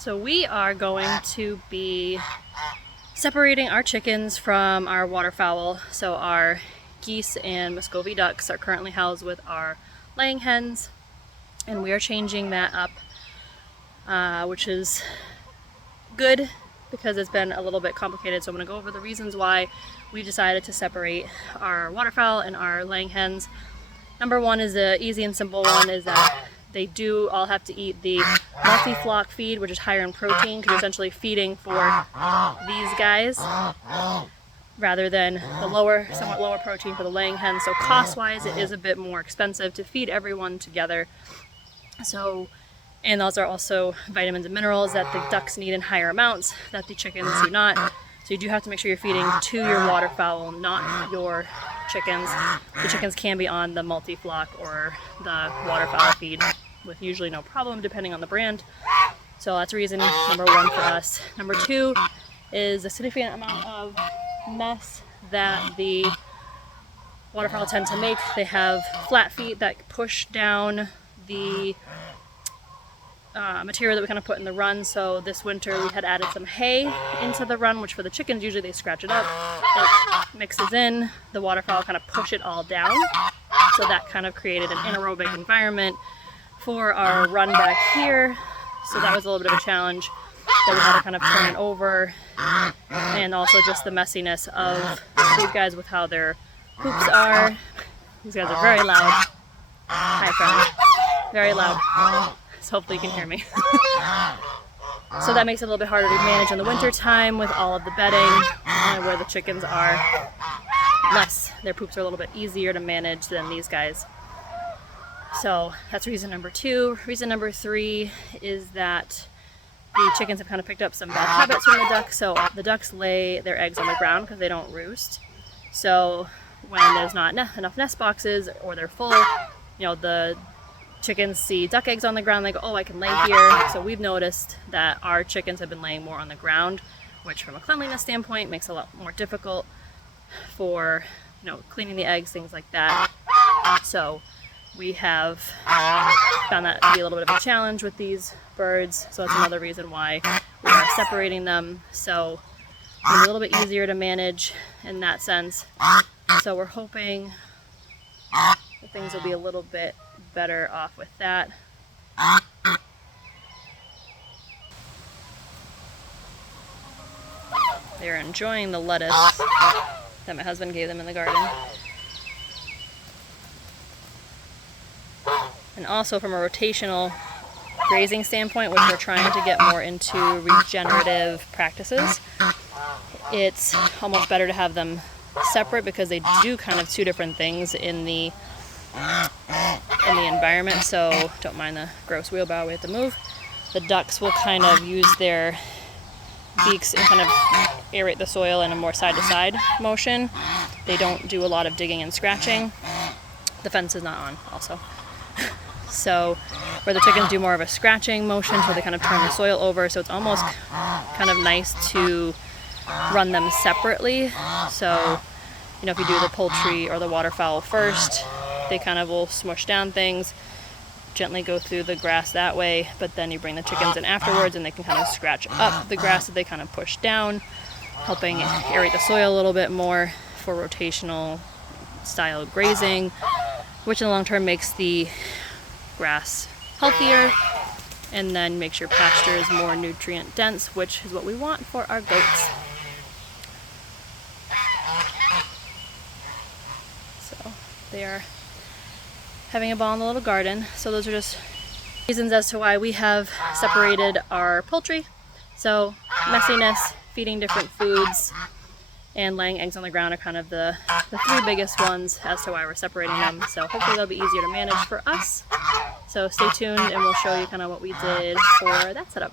So we are going to be separating our chickens from our waterfowl. So our geese and Muscovy ducks are currently housed with our laying hens, and we are changing that up, which is good because it's been a little bit complicated. So I'm going to go over the reasons why we decided to separate our waterfowl and our laying hens. Number one is the easy and simple one, is that they do all have to eat the multi-flock feed, which is higher in protein, because you're essentially feeding for these guys rather than the lower, somewhat lower protein for the laying hens. So cost-wise, it is a bit more expensive to feed everyone together. So, and those are also vitamins and minerals that the ducks need in higher amounts that the chickens do not. So you do have to make sure you're feeding to your waterfowl, not your chickens. The chickens can be on the multi-flock or the waterfowl feed with usually no problem, depending on the brand. So that's reason number one for us. Number two is a significant amount of mess that the waterfowl tend to make. They have flat feet that push down the material that we kind of put in the run. So this winter we had added some hay into the run, which for the chickens usually they scratch it up, it mixes in, the waterfowl kind of push it all down. So that kind of created an anaerobic environment for our run back here. So that was a little bit of a challenge that we had to kind of turn it over, and also just the messiness of these guys with how their poops are. These guys are very loud. Hi friend. Very loud. So hopefully you can hear me. So that makes it a little bit harder to manage in the winter time with all of the bedding, where the chickens are less, their poops are a little bit easier to manage than these guys. So that's reason number two. Reason number three is that the chickens have kind of picked up some bad habits from the ducks. So the ducks lay their eggs on the ground because they don't roost. So when there's not enough nest boxes or they're full, you know, the chickens see duck eggs on the ground, they go, oh, I can lay here. So we've noticed that our chickens have been laying more on the ground, which from a cleanliness standpoint makes it a lot more difficult for, you know, cleaning the eggs, things like that. So we have found that to be a little bit of a challenge with these birds. So that's another reason why we are separating them. So it's a little bit easier to manage in that sense. So we're hoping that things will be a little bit better off with that. They're enjoying the lettuce that my husband gave them in the garden. And also from a rotational grazing standpoint, which we're trying to get more into regenerative practices, it's almost better to have them separate because they do kind of two different things in the environment. So don't mind the gross wheelbarrow we have to move. The ducks will kind of use their beaks and kind of aerate the soil in a more side-to-side motion. They don't do a lot of digging and scratching. The fence is not on also. So where the chickens do more of a scratching motion, so they kind of turn the soil over. So it's almost kind of nice to run them separately. So, you know, if you do the poultry or the waterfowl first, they kind of will smush down things, gently go through the grass that way, but then you bring the chickens in afterwards and they can kind of scratch up the grass that they kind of push down, helping aerate the soil a little bit more for rotational style grazing, which in the long term makes the grass healthier and then makes your pastures more nutrient dense, which is what we want for our goats. So they are having a ball in the little garden. So those are just reasons as to why we have separated our poultry. So messiness, feeding different foods, and laying eggs on the ground are kind of the three biggest ones as to why we're separating them. So hopefully they'll be easier to manage for us. So stay tuned and we'll show you kind of what we did for that setup.